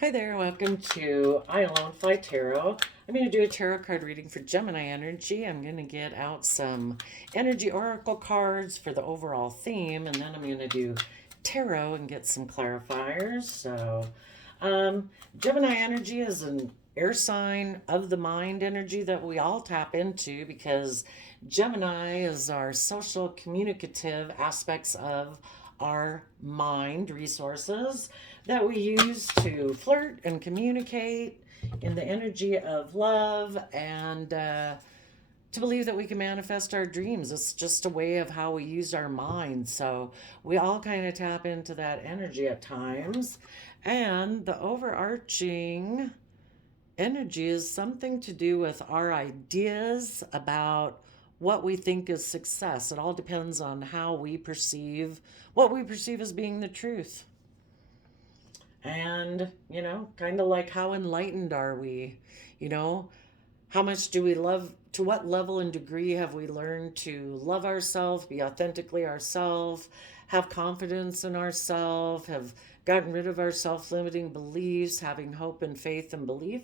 Hi there, welcome to I Alone Fly Tarot. I'm going to do a tarot card reading for Gemini energy. I'm going to get out some energy oracle cards for the overall theme, and then I'm going to do tarot and get some clarifiers. Um, Gemini energy is an air sign of the mind energy that we all tap into because Gemini is our social communicative aspects of our mind resources that we use to flirt and communicate in the energy of love and to believe that we can manifest our dreams. It's just a way of how we use our mind. So we all kind of tap into that energy at times. And the overarching energy is something to do with our ideas about what we think is success. It all depends on how we perceive what we perceive as being the truth. And, kind of like how enlightened are we? You know, how much do we love? To what level and degree have we learned to love ourselves, be authentically ourselves, have confidence in ourselves, have gotten rid of our self limiting beliefs, having hope and faith and belief?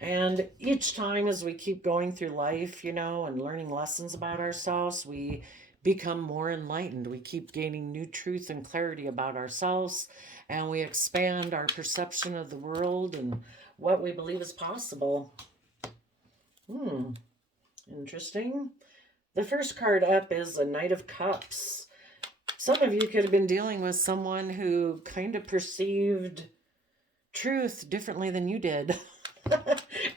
And each time as we keep going through life, and learning lessons about ourselves, we become more enlightened. We keep gaining new truth and clarity about ourselves, and we expand our perception of the world and what we believe is possible. Hmm, interesting. The first card up is a Knight of Cups. Some of you could have been dealing with someone who kind of perceived truth differently than you did.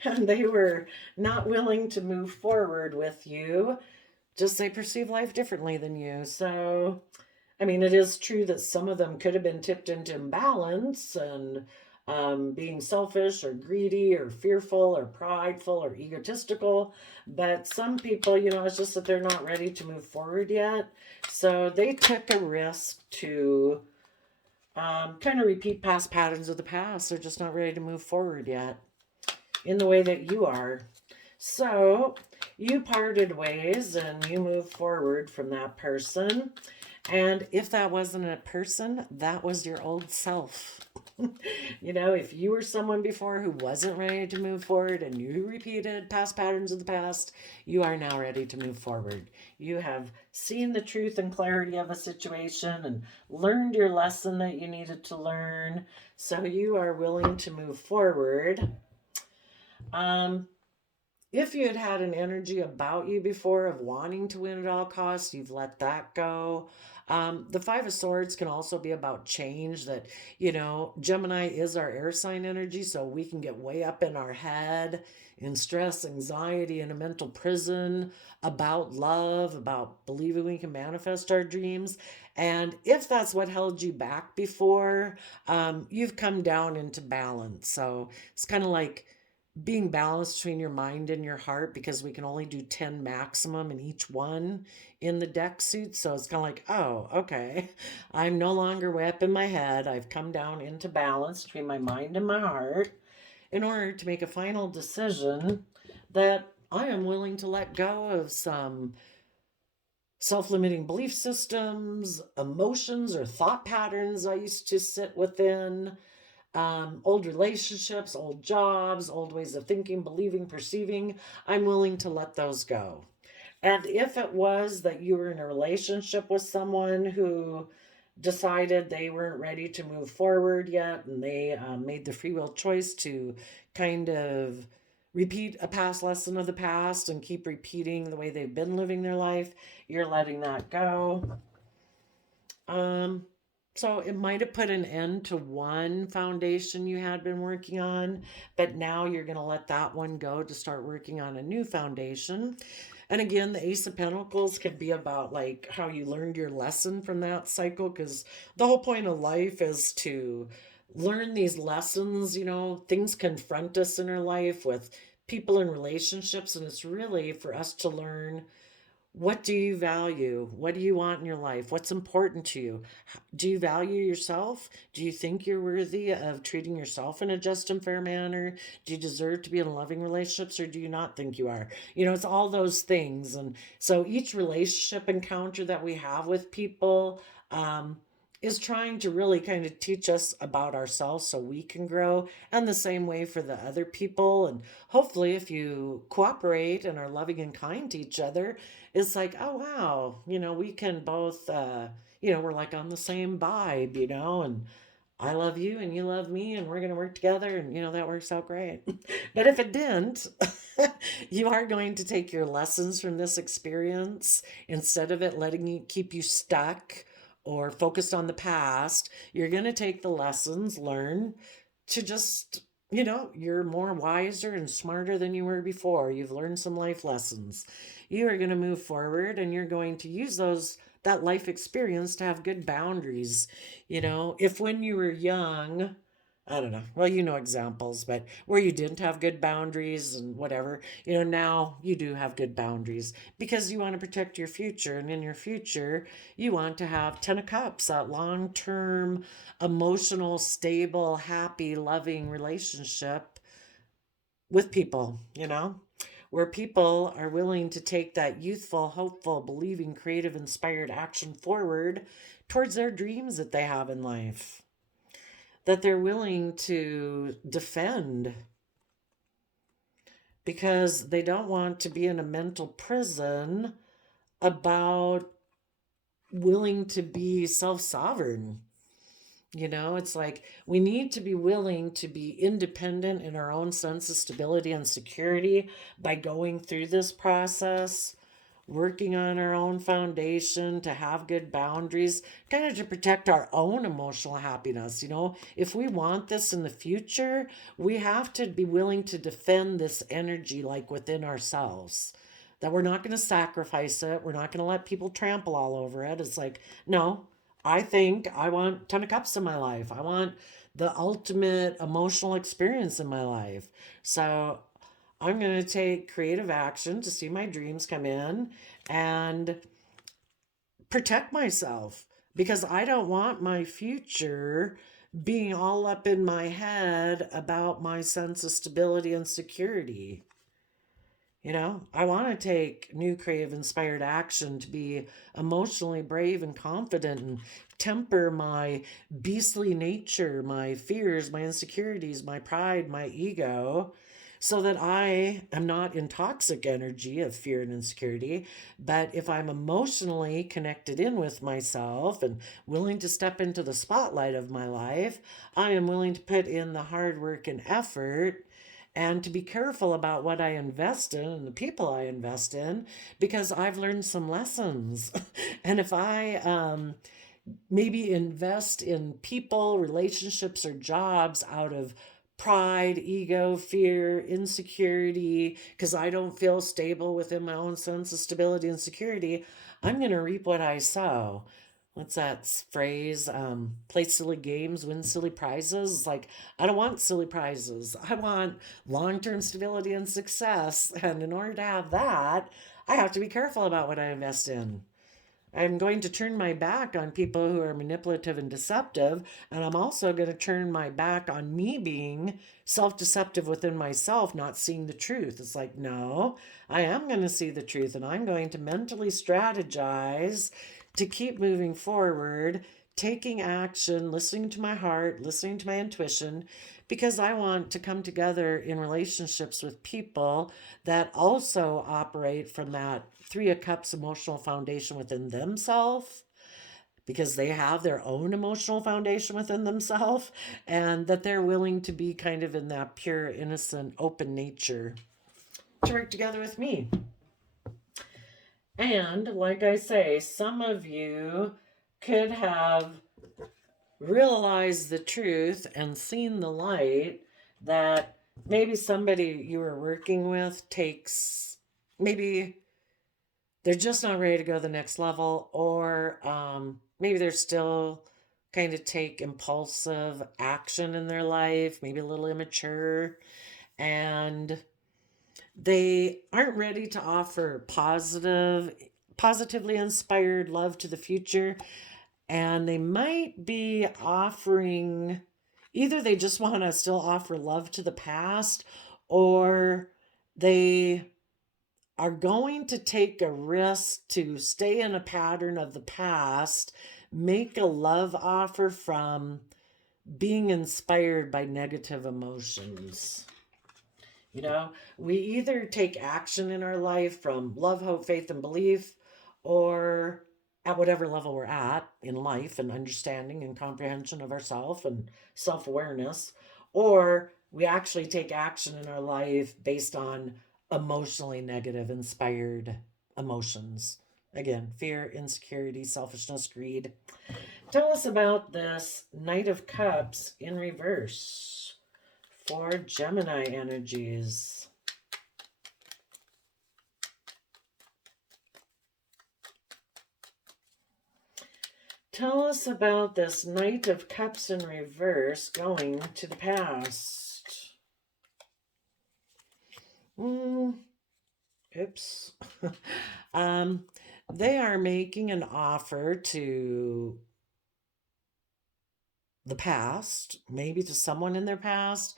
And they were not willing to move forward with you. Just they perceive life differently than you. So, I mean, it is true that some of them could have been tipped into imbalance and being selfish or greedy or fearful or prideful or egotistical. But some people, it's just that they're not ready to move forward yet. So they took a risk to kind of repeat past patterns of the past. They're just not ready to move forward yet in the way that you are. So you parted ways and you moved forward from that person. And if that wasn't a person, that was your old self. If you were someone before who wasn't ready to move forward and you repeated past patterns of the past, you are now ready to move forward. You have seen the truth and clarity of a situation and learned your lesson that you needed to learn. So you are willing to move forward. Um, if you had had an energy about you before of wanting to win at all costs, you've let that go. The Five of Swords can also be about change. That, Gemini is our air sign energy, so we can get way up in our head in stress, anxiety, in a mental prison about love, about believing we can manifest our dreams. And if that's what held you back before, you've come down into balance. So it's kind of like being balanced between your mind and your heart because we can only do 10 maximum in each one in the deck suit. So it's kind of like, oh, okay. I'm no longer way up in my head. I've come down into balance between my mind and my heart in order to make a final decision that I am willing to let go of some self limiting belief systems, emotions, or thought patterns I used to sit within, old relationships, old jobs, old ways of thinking, believing, perceiving. I'm willing to let those go. And if it was that you were in a relationship with someone who decided they weren't ready to move forward yet and they made the free will choice to kind of repeat a past lesson of the past and keep repeating the way they've been living their life, you're letting that go. Um, so it might have put an end to one foundation you had been working on, but now you're going to let that one go to start working on a new foundation. And again, the Ace of Pentacles could be about like how you learned your lesson from that cycle, because the whole point of life is to learn these lessons. Things confront us in our life with people and relationships, and it's really for us to learn, what do you value? What do you want in your life? What's important to you? Do you value yourself? Do you think you're worthy of treating yourself in a just and fair manner? Do you deserve to be in loving relationships, or do you not think you are? It's all those things. And so each relationship encounter that we have with people, is trying to really kind of teach us about ourselves so we can grow, and the same way for the other people. And hopefully, if you cooperate and are loving and kind to each other, it's like, oh, wow, we can both, we're like on the same vibe, and I love you and you love me and we're going to work together and that works out great. But if it didn't, you are going to take your lessons from this experience instead of it letting you keep you stuck or focused on the past. You're going to take the lessons, learn to just you're more wiser and smarter than you were before. You've learned some life lessons. You are going to move forward and you're going to use that life experience to have good boundaries. If when you were young, I don't know, well, examples, but where you didn't have good boundaries and whatever, now you do have good boundaries because you want to protect your future. And in your future, you want to have 10 of Cups, that long term, emotional, stable, happy, loving relationship with people, where people are willing to take that youthful, hopeful, believing, creative, inspired action forward towards their dreams that they have in life, that they're willing to defend because they don't want to be in a mental prison about willing to be self sovereign. It's like we need to be willing to be independent in our own sense of stability and security by going through this process, working on our own foundation to have good boundaries, kind of to protect our own emotional happiness. If we want this in the future, we have to be willing to defend this energy like within ourselves. That we're not going to sacrifice it. We're not going to let people trample all over it. It's like, no, I think I want 10 of Cups in my life. I want the ultimate emotional experience in my life. So I'm going to take creative action to see my dreams come in and protect myself because I don't want my future being all up in my head about my sense of stability and security. I want to take new creative inspired action to be emotionally brave and confident and temper my beastly nature, my fears, my insecurities, my pride, my ego, so that I am not in toxic energy of fear and insecurity. But if I'm emotionally connected in with myself and willing to step into the spotlight of my life, I am willing to put in the hard work and effort and to be careful about what I invest in and the people I invest in because I've learned some lessons. And if I maybe invest in people, relationships, or jobs out of pride, ego, fear, insecurity, because I don't feel stable within my own sense of stability and security, I'm going to reap what I sow. What's that phrase? Play silly games, win silly prizes. Like, I don't want silly prizes. I want long term stability and success. And in order to have that, I have to be careful about what I invest in. I'm going to turn my back on people who are manipulative and deceptive, and I'm also going to turn my back on me being self deceptive within myself, not seeing the truth. It's like, no, I am going to see the truth, and I'm going to mentally strategize to keep moving forward, taking action, listening to my heart, listening to my intuition, because I want to come together in relationships with people that also operate from that Three of Cups emotional foundation within themselves, because they have their own emotional foundation within themselves, and that they're willing to be kind of in that pure, innocent, open nature to work together with me. And like I say, some of you could have realized the truth and seen the light that maybe somebody you were working with takes, maybe they're just not ready to go to the next level, or maybe they're still kind of take impulsive action in their life, maybe a little immature, and they aren't ready to offer positively inspired love to the future. And they might be offering, either they just want to still offer love to the past, or they are going to take a risk to stay in a pattern of the past make a love offer from being inspired by negative emotions. You know, we either take action in our life from love, hope, faith, and belief, or at whatever level we're at in life and understanding and comprehension of ourself and self awareness, or we actually take action in our life based on emotionally negative, inspired emotions. Again, fear, insecurity, selfishness, greed. Tell us about this Knight of Cups in reverse for Gemini energies. Tell us about this Knight of Cups in reverse going to the past. Oops. They are making an offer to the past, maybe to someone in their past,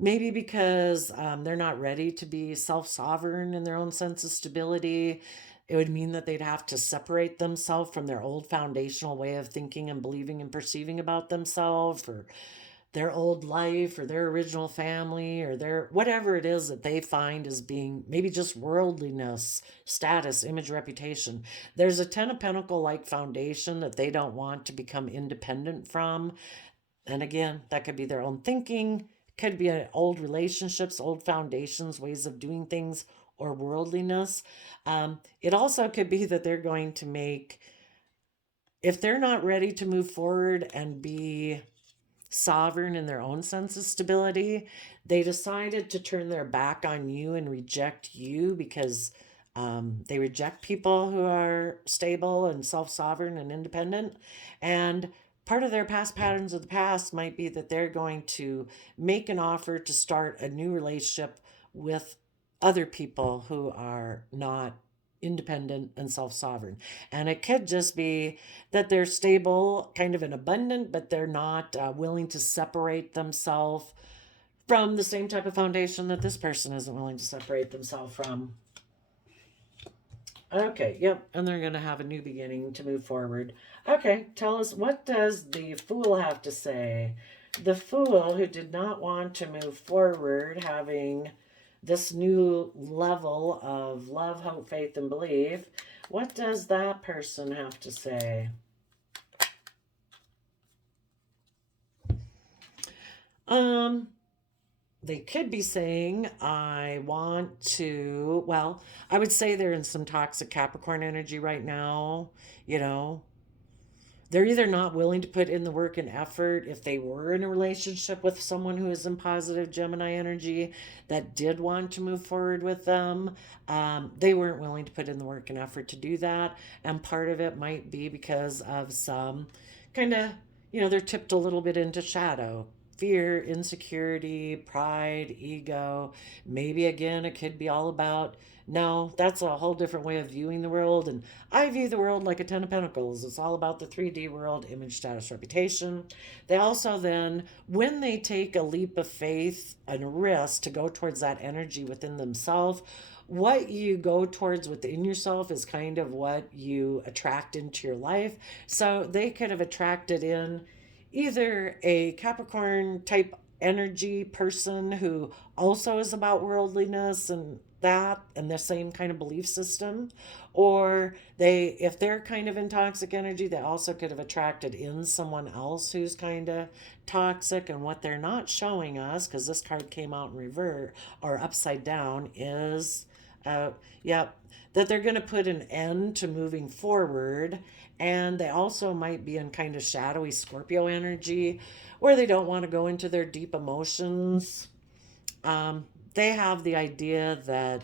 maybe because they're not ready to be self-sovereign in their own sense of stability. It would mean that they'd have to separate themselves from their old foundational way of thinking and believing and perceiving about themselves, or their old life, or their original family, or their whatever it is that they find as being maybe just worldliness, status, image, reputation. There's a Ten of Pentacle like foundation that they don't want to become independent from. And again, that could be their own thinking, could be old relationships, old foundations, ways of doing things, or worldliness. It also could be that they're going to make, if they're not ready to move forward and be sovereign in their own sense of stability, they decided to turn their back on you and reject you because they reject people who are stable and self-sovereign and independent. And part of their past patterns of the past might be that they're going to make an offer to start a new relationship with other people who are not independent and self-sovereign. And it could just be that they're stable, kind of an abundant, but they're not willing to separate themselves from the same type of foundation that this person isn't willing to separate themselves from. Okay, yep, and they're going to have a new beginning to move forward. Okay, tell us, what does the Fool have to say? The Fool, who did not want to move forward, having this new level of love, hope, faith, and belief, what does that person have to say? They could be saying, I want to, well, I would say they're in some toxic Capricorn energy right now. You know, they're either not willing to put in the work and effort if they were in a relationship with someone who is in positive Gemini energy that did want to move forward with them. They weren't willing to put in the work and effort to do that. And part of it might be because of some kind of, they're tipped a little bit into shadow. Fear, insecurity, pride, ego. Maybe again, it could be all about, no, that's a whole different way of viewing the world. And I view the world like a Ten of Pentacles. It's all about the 3D world, image, status, reputation. They also then, when they take a leap of faith and risk to go towards that energy within themselves, what you go towards within yourself is kind of what you attract into your life. So they could have attracted in either a Capricorn type energy person who also is about worldliness and that and the same kind of belief system, or they, if they're kind of in toxic energy, they also could have attracted in someone else who's kind of toxic. And what they're not showing us, because this card came out in revert or upside down, is yep, that they're going to put an end to moving forward. And they also might be in kind of shadowy Scorpio energy where they don't want to go into their deep emotions. They have the idea that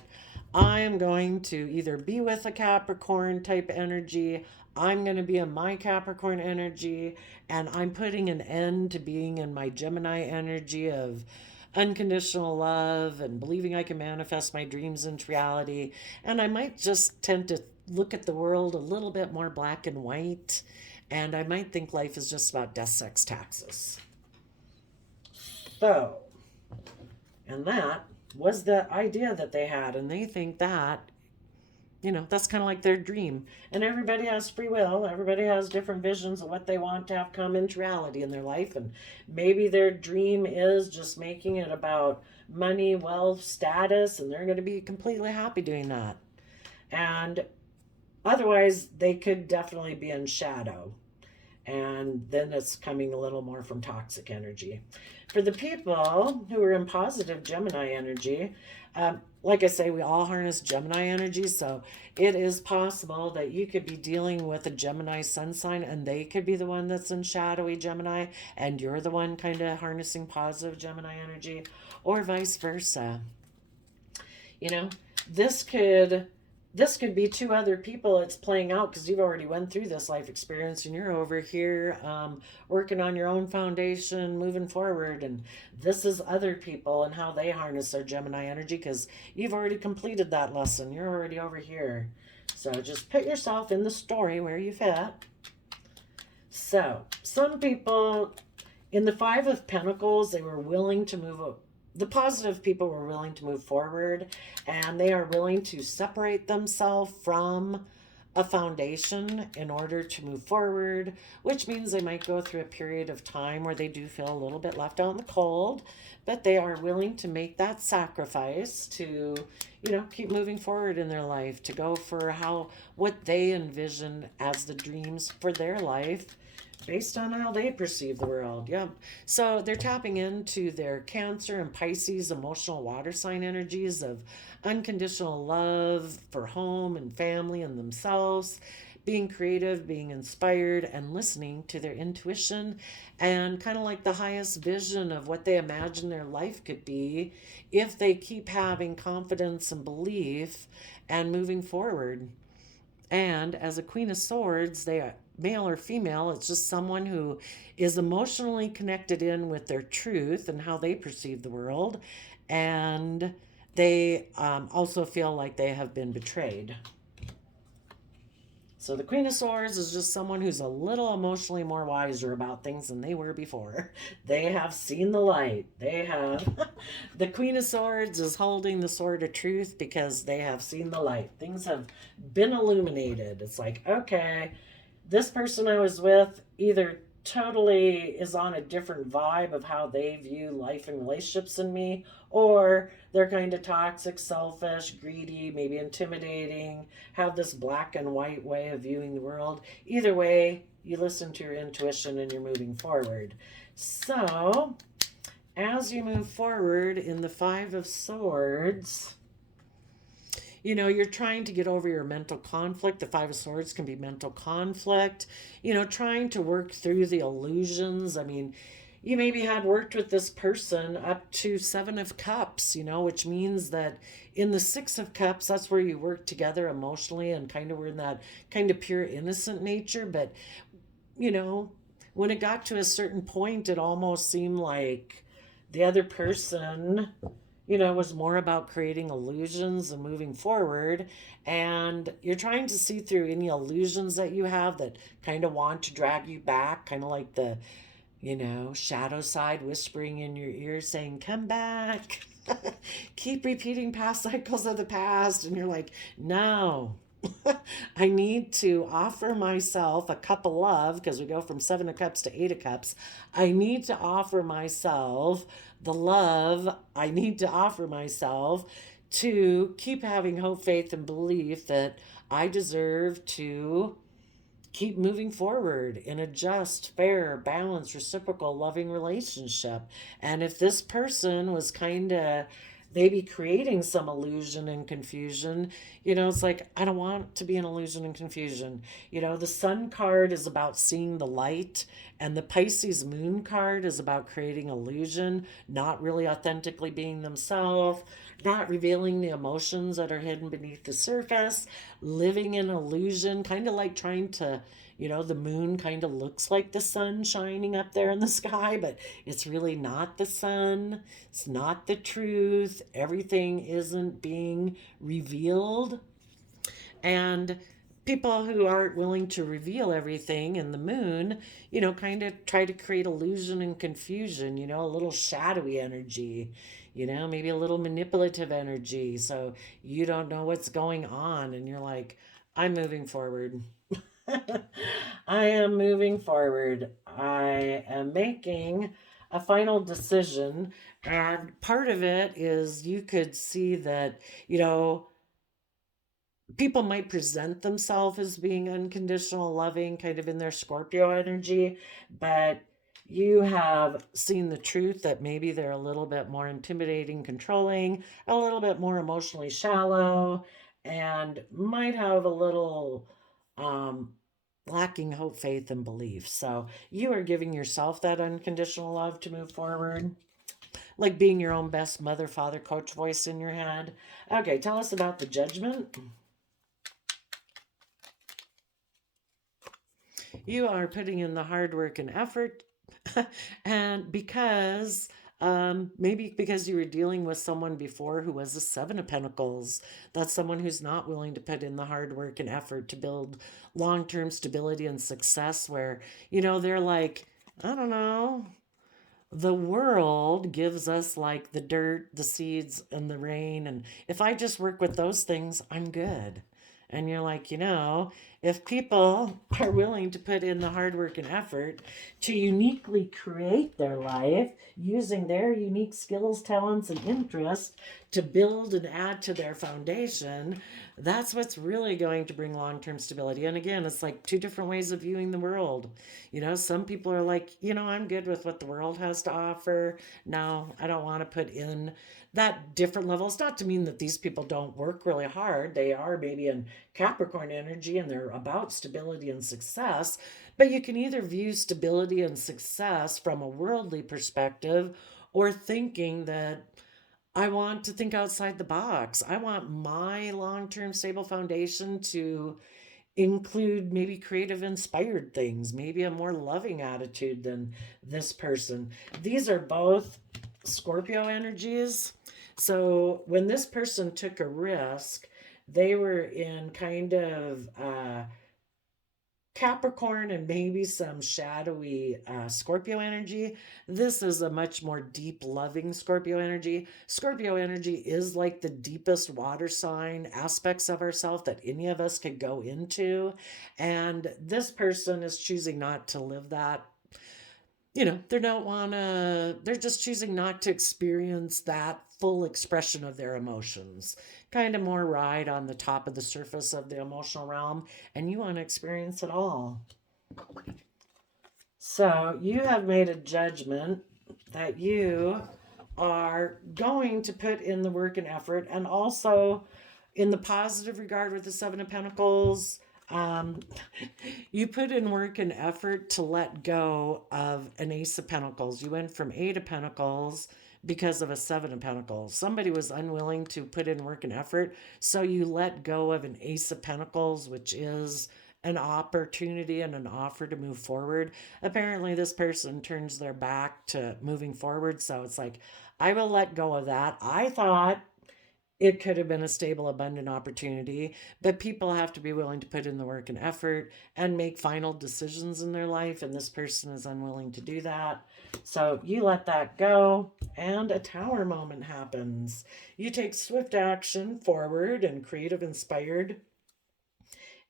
I'm going to either be with a Capricorn type energy, I'm going to be in my Capricorn energy, and I'm putting an end to being in my Gemini energy of unconditional love and believing I can manifest my dreams into reality. And I might just tend to look at the world a little bit more black and white, and I might think life is just about death, sex, taxes. So, and that was the idea that they had, and they think that That's kind of like their dream. And everybody has free will. Everybody has different visions of what they want to have come into reality in their life. And maybe their dream is just making it about money, wealth, status, and they're going to be completely happy doing that. And otherwise, they could definitely be in shadow. And then it's coming a little more from toxic energy. For the people who are in positive Gemini energy, like I say, we all harness Gemini energy, so it is possible that you could be dealing with a Gemini sun sign and they could be the one that's in shadowy Gemini and you're the one kind of harnessing positive Gemini energy, or vice versa. You know, this could this could be two other people it's playing out because you've already went through this life experience and you're over here working on your own foundation, moving forward. And this is other people and how they harness their Gemini energy because you've already completed that lesson. You're already over here. So just put yourself in the story where you fit. So some people in the Five of Pentacles, they were willing to move the positive people were willing to move forward, and they are willing to separate themselves from a foundation in order to move forward, which means they might go through a period of time where they do feel a little bit left out in the cold, but they are willing to make that sacrifice to, keep moving forward in their life, to go for what they envision as the dreams for their life based on how they perceive the world. Yeah. So they're tapping into their Cancer and Pisces emotional water sign energies of unconditional love for home and family and themselves, being creative, being inspired, and listening to their intuition and kind of like the highest vision of what they imagine their life could be if they keep having confidence and belief and moving forward. And as a Queen of Swords, they are male or female. It's just someone who is emotionally connected in with their truth and how they perceive the world. And they also feel like they have been betrayed. So the Queen of Swords is just someone who's a little emotionally more wiser about things than they were before. They have seen the light. They have. The Queen of Swords is holding the sword of truth because they have seen the light. Things have been illuminated. It's like, okay, this person I was with either totally is on a different vibe of how they view life and relationships than me, or they're kind of toxic, selfish, greedy, maybe intimidating, have this black and white way of viewing the world. Either way, you listen to your intuition and you're moving forward. So, as you move forward in the Five of Swords, you're trying to get over your mental conflict. The Five of Swords can be mental conflict, trying to work through the illusions. I mean, you maybe had worked with this person up to Seven of Cups, which means that in the Six of Cups, that's where you work together emotionally and kind of were in that kind of pure innocent nature. But, when it got to a certain point, it almost seemed like the other person was more about creating illusions and moving forward. And you're trying to see through any illusions that you have that kind of want to drag you back, kind of like the, shadow side whispering in your ear saying, come back. Keep repeating past cycles of the past. And you're like, no. I need to offer myself a cup of love because we go from Seven of Cups to Eight of Cups. I need to offer myself the love I need to offer myself to keep having hope, faith, and belief that I deserve to keep moving forward in a just, fair, balanced, reciprocal, loving relationship. And if this person was kind of maybe creating some illusion and confusion, it's like, I don't want to be in illusion and confusion. The Sun card is about seeing the light, and the Pisces Moon card is about creating illusion, not really authentically being themselves, not revealing the emotions that are hidden beneath the surface, living in illusion, kind of like trying to, the moon kind of looks like the sun shining up there in the sky, but it's really not the sun. It's not the truth. Everything isn't being revealed. And people who aren't willing to reveal everything in the moon, kind of try to create illusion and confusion, a little shadowy energy, maybe a little manipulative energy. So you don't know what's going on and you're like, I'm moving forward. I am moving forward. I am making a final decision. And part of it is you could see that, you know, people might present themselves as being unconditional loving kind of in their Scorpio energy, but you have seen the truth that maybe they're a little bit more intimidating, controlling, a little bit more emotionally shallow, and might have a little um lacking hope, faith, and belief. So you are giving yourself that unconditional love to move forward, like being your own best mother, father, coach voice in your head. Okay, tell us about the Judgment. You are putting in the hard work and effort. And because maybe because you were dealing with someone before who was a Seven of Pentacles, that's someone who's not willing to put in the hard work and effort to build long term stability and success, where, they're like, I don't know, the world gives us like the dirt, the seeds, and the rain. And if I just work with those things, I'm good. And you're like, if people are willing to put in the hard work and effort to uniquely create their life using their unique skills, talents, and interests to build and add to their foundation, that's what's really going to bring long term stability. And again, it's like two different ways of viewing the world. Some people are like, I'm good with what the world has to offer. No, I don't want to put in that different level. It's not to mean that these people don't work really hard. They are maybe in Capricorn energy and they're about stability and success. But you can either view stability and success from a worldly perspective or thinking that I want to think outside the box. I want my long term stable foundation to include maybe creative, inspired things, maybe a more loving attitude than this person. These are both Scorpio energies. So when this person took a risk, they were in kind of Capricorn and maybe some shadowy Scorpio energy. This is a much more deep, loving Scorpio energy. Scorpio energy is like the deepest water sign aspects of ourselves that any of us could go into. And this person is choosing not to live that. They're just choosing not to experience that full expression of their emotions. Kind of more ride on the top of the surface of the emotional realm, and you want to experience it all. So you have made a judgment that you are going to put in the work and effort, and also in the positive regard with the Seven of Pentacles. Um, you put in work and effort to let go of an Ace of Pentacles. You went from Eight of Pentacles because of a Seven of Pentacles. Somebody was unwilling to put in work and effort, so you let go of an Ace of Pentacles, which is an opportunity and an offer to move forward. Apparently, this person turns their back to moving forward, so it's like, I will let go of that. I thought it could have been a stable, abundant opportunity, but people have to be willing to put in the work and effort and make final decisions in their life, and this person is unwilling to do that. So you let that go, and a tower moment happens. You take swift action forward and creative, inspired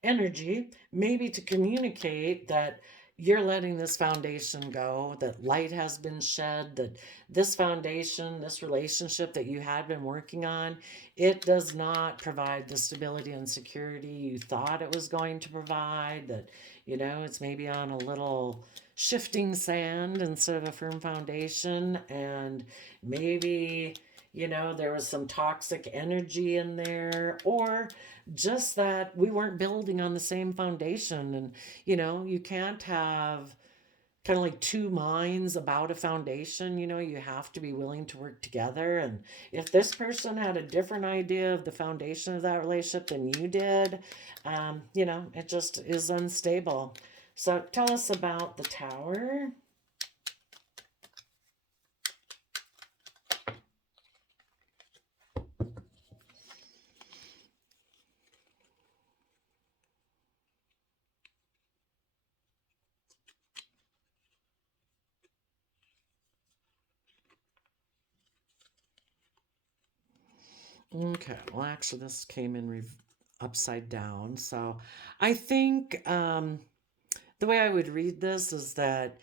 energy, maybe to communicate that you're letting this foundation go, that light has been shed, that this foundation, this relationship that you had been working on, it does not provide the stability and security you thought it was going to provide, that, it's maybe on a little shifting sand instead of a firm foundation, and maybe, there was some toxic energy in there, or just that we weren't building on the same foundation. And you can't have kind of like two minds about a foundation. You have to be willing to work together. And if this person had a different idea of the foundation of that relationship than you did, it just is unstable. So tell us about the Tower. Okay, well, actually, this came in upside down. So I think the way I would read this is that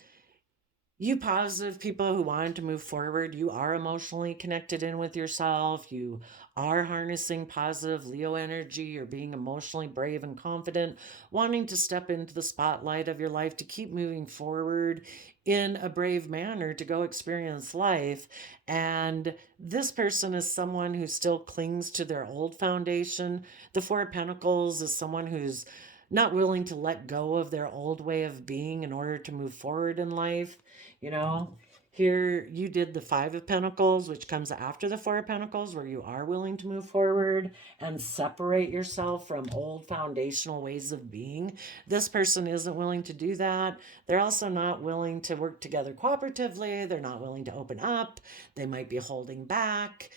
you positive people who wanted to move forward, you are emotionally connected in with yourself. You are harnessing positive Leo energy. You're being emotionally brave and confident, wanting to step into the spotlight of your life to keep moving forward in a brave manner to go experience life. And this person is someone who still clings to their old foundation. The Four of Pentacles is someone who's not willing to let go of their old way of being in order to move forward in life. You know, here you did the Five of Pentacles, which comes after the Four of Pentacles, where you are willing to move forward and separate yourself from old foundational ways of being. This person isn't willing to do that. They're also not willing to work together cooperatively. They're not willing to open up. They might be holding back.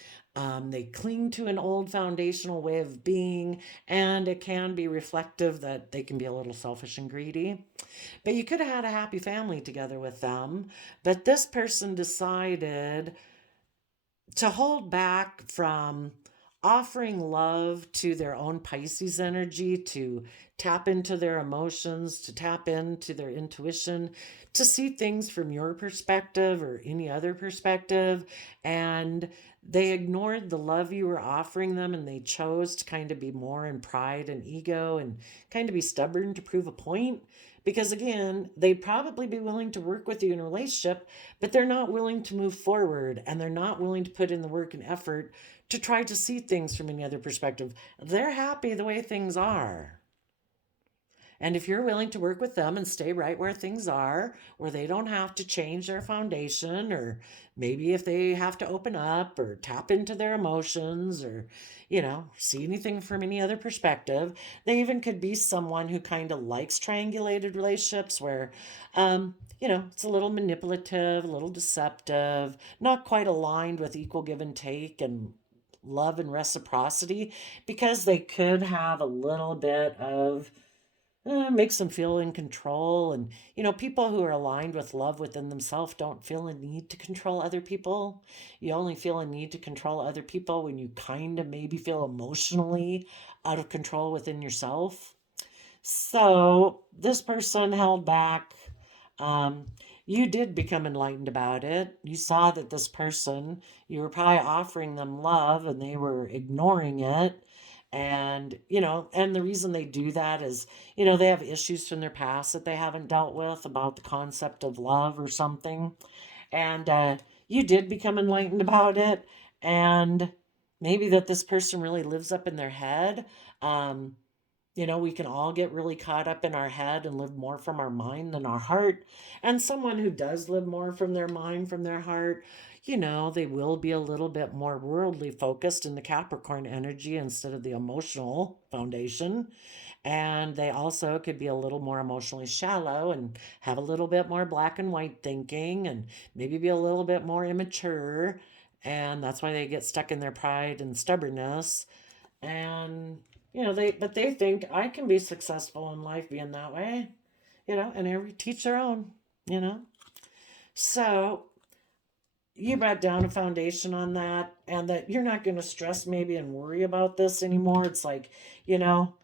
They cling to an old foundational way of being, and it can be reflective that they can be a little selfish and greedy. But you could have had a happy family together with them. But this person decided to hold back from offering love to their own Pisces energy, to tap into their emotions, to tap into their intuition, to see things from your perspective or any other perspective. And they ignored the love you were offering them, and they chose to kind of be more in pride and ego and kind of be stubborn to prove a point. Because again, they'd probably be willing to work with you in a relationship, but they're not willing to move forward, and they're not willing to put in the work and effort to try to see things from any other perspective. They're happy the way things are. And if you're willing to work with them and stay right where things are, where they don't have to change their foundation, or maybe if they have to open up or tap into their emotions or, see anything from any other perspective, they even could be someone who kind of likes triangulated relationships where, it's a little manipulative, a little deceptive, not quite aligned with equal give and take and love and reciprocity, because they could have a little bit of makes them feel in control. And, people who are aligned with love within themselves don't feel a need to control other people. You only feel a need to control other people when you kind of maybe feel emotionally out of control within yourself. So this person held back. Um, you did become enlightened about it. You saw that this person, you were probably offering them love and they were ignoring it. And, and the reason they do that is, they have issues from their past that they haven't dealt with about the concept of love or something. And you did become enlightened about it. And maybe that this person really lives up in their head. Um, we can all get really caught up in our head and live more from our mind than our heart. And someone who does live more from their mind, from their heart, they will be a little bit more worldly focused in the Capricorn energy instead of the emotional foundation. And they also could be a little more emotionally shallow and have a little bit more black and white thinking and maybe be a little bit more immature. And that's why they get stuck in their pride and stubbornness. And they think I can be successful in life being that way, and every teach their own, you know. So you brought down a foundation on that, and that you're not going to stress maybe and worry about this anymore. It's like, you know,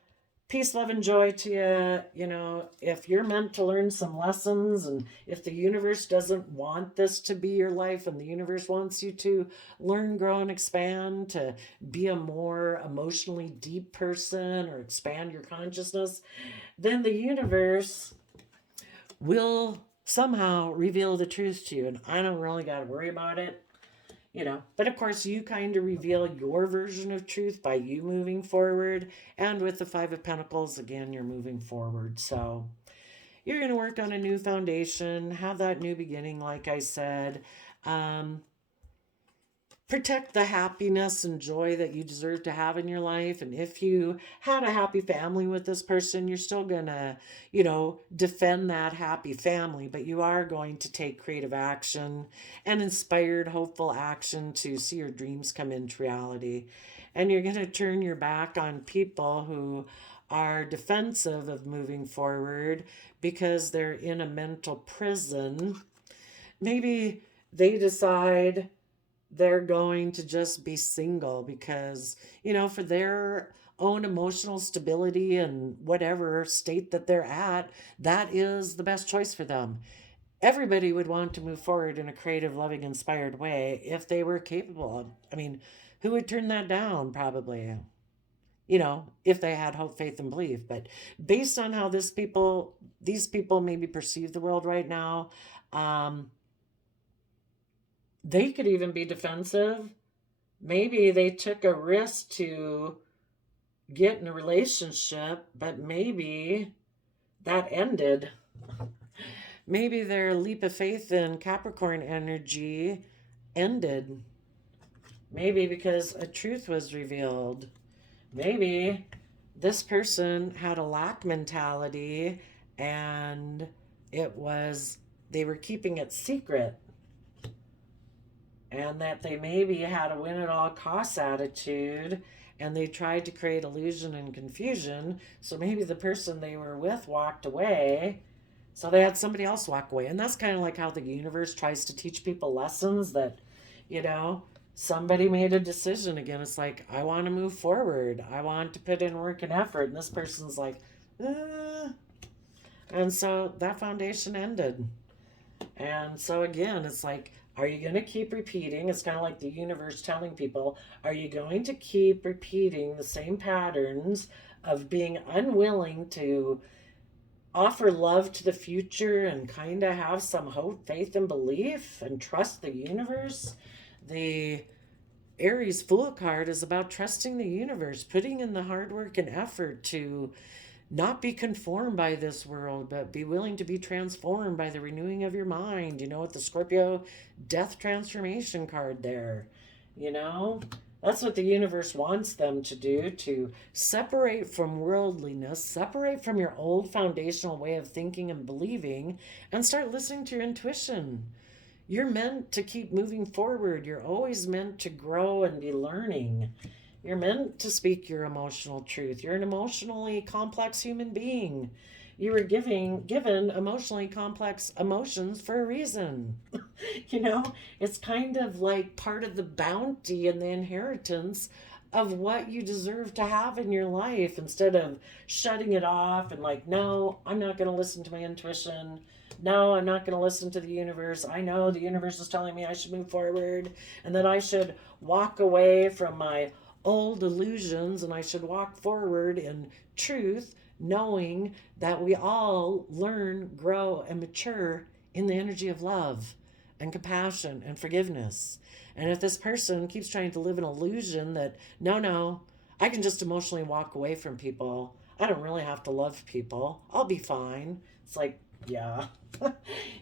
peace, love, and joy to you. If you're meant to learn some lessons, and if the universe doesn't want this to be your life, and the universe wants you to learn, grow, and expand, to be a more emotionally deep person or expand your consciousness, then the universe will somehow reveal the truth to you. And I don't really got to worry about it. But of course you kind of reveal your version of truth by you moving forward. And with the Five of Pentacles, again, you're moving forward. So you're going to work on a new foundation, have that new beginning, like I said. Protect the happiness and joy that you deserve to have in your life. And if you had a happy family with this person, you're still going to, defend that happy family, but you are going to take creative action and inspired, hopeful action to see your dreams come into reality. And you're going to turn your back on people who are defensive of moving forward because they're in a mental prison. Maybe they decide they're going to just be single because, for their own emotional stability and whatever state that they're at, that is the best choice for them. Everybody would want to move forward in a creative, loving, inspired way if they were capable of. I mean, who would turn that down? Probably, if they had hope, faith, and belief. But based on how these people maybe perceive the world right now, um, they could even be defensive. Maybe they took a risk to get in a relationship, but maybe that ended. Maybe their leap of faith in Capricorn energy ended. Maybe because a truth was revealed. Maybe this person had a lack mentality and it was, they were keeping it secret, and that they maybe had a win at all costs attitude, and they tried to create illusion and confusion. So maybe the person they were with walked away, so they had somebody else walk away. And that's kind of like how the universe tries to teach people lessons that, you know, somebody made a decision again. It's like, I want to move forward. I want to put in work and effort. And this person's like, and so that foundation ended. And so again, it's like, are you going to keep repeating? It's kind of like the universe telling people, are you going to keep repeating the same patterns of being unwilling to offer love to the future and kind of have some hope, faith, and belief and trust the universe? The Aries Fool card is about trusting the universe, putting in the hard work and effort to not be conformed by this world, but be willing to be transformed by the renewing of your mind. With the Scorpio death transformation card there, you know, that's what the universe wants them to do, to separate from worldliness, separate from your old foundational way of thinking and believing, and start listening to your intuition. You're meant to keep moving forward. You're always meant to grow and be learning. You're meant to speak your emotional truth. You're an emotionally complex human being. You were given emotionally complex emotions for a reason. It's kind of like part of the bounty and the inheritance of what you deserve to have in your life, instead of shutting it off and like, no, I'm not going to listen to my intuition. No, I'm not going to listen to the universe. I know the universe is telling me I should move forward and that I should walk away from my old illusions and I should walk forward in truth, knowing that we all learn, grow, and mature in the energy of love and compassion and forgiveness. And if this person keeps trying to live an illusion that, no, I can just emotionally walk away from people, I don't really have to love people, I'll be fine. It's like, yeah.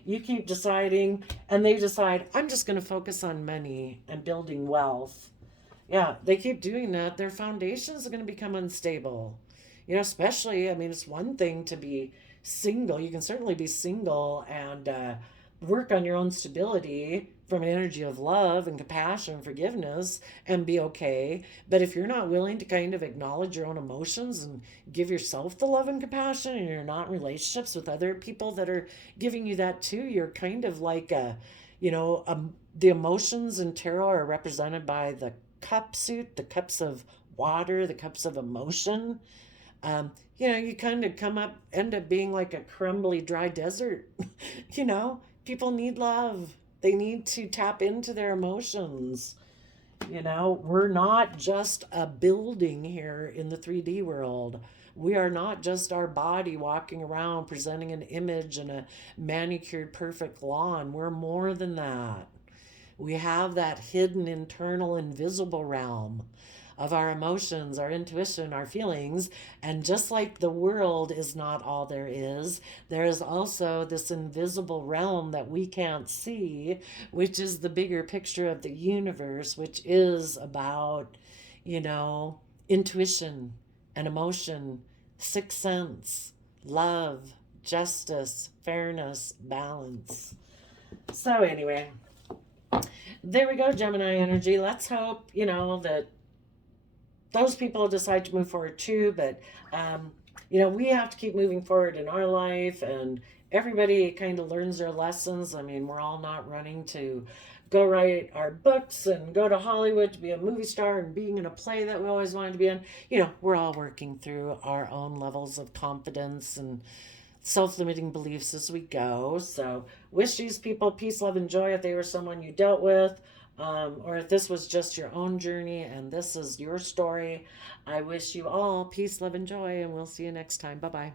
You keep deciding, and they decide, I'm just going to focus on money and building wealth. Yeah, they keep doing that, their foundations are going to become unstable. Especially, I mean, it's one thing to be single. You can certainly be single and work on your own stability from an energy of love and compassion and forgiveness and be okay. But if you're not willing to kind of acknowledge your own emotions and give yourself the love and compassion, and you're not in relationships with other people that are giving you that too, you're kind of like the emotions in tarot are represented by the cup suit, the cups of water, the cups of emotion. You kind of end up being like a crumbly, dry desert. People need love. They need to tap into their emotions. We're not just a building here in the 3D world. We are not just our body walking around presenting an image in a manicured, perfect lawn. We're more than that. We have that hidden, internal, invisible realm of our emotions, our intuition, our feelings. And just like the world is not all there is also this invisible realm that we can't see, which is the bigger picture of the universe, which is about, intuition and emotion, sixth sense, love, justice, fairness, balance. So, anyway, there we go, Gemini energy. Let's hope, that those people decide to move forward too. But we have to keep moving forward in our life, and everybody kind of learns their lessons. I mean, we're all not running to go write our books and go to Hollywood to be a movie star and being in a play that we always wanted to be in. You know, we're all working through our own levels of confidence and self-limiting beliefs as we go. So wish these people peace, love, and joy if they were someone you dealt with, or if this was just your own journey and this is your story. I wish you all peace, love, and joy, and we'll see you next time. Bye bye.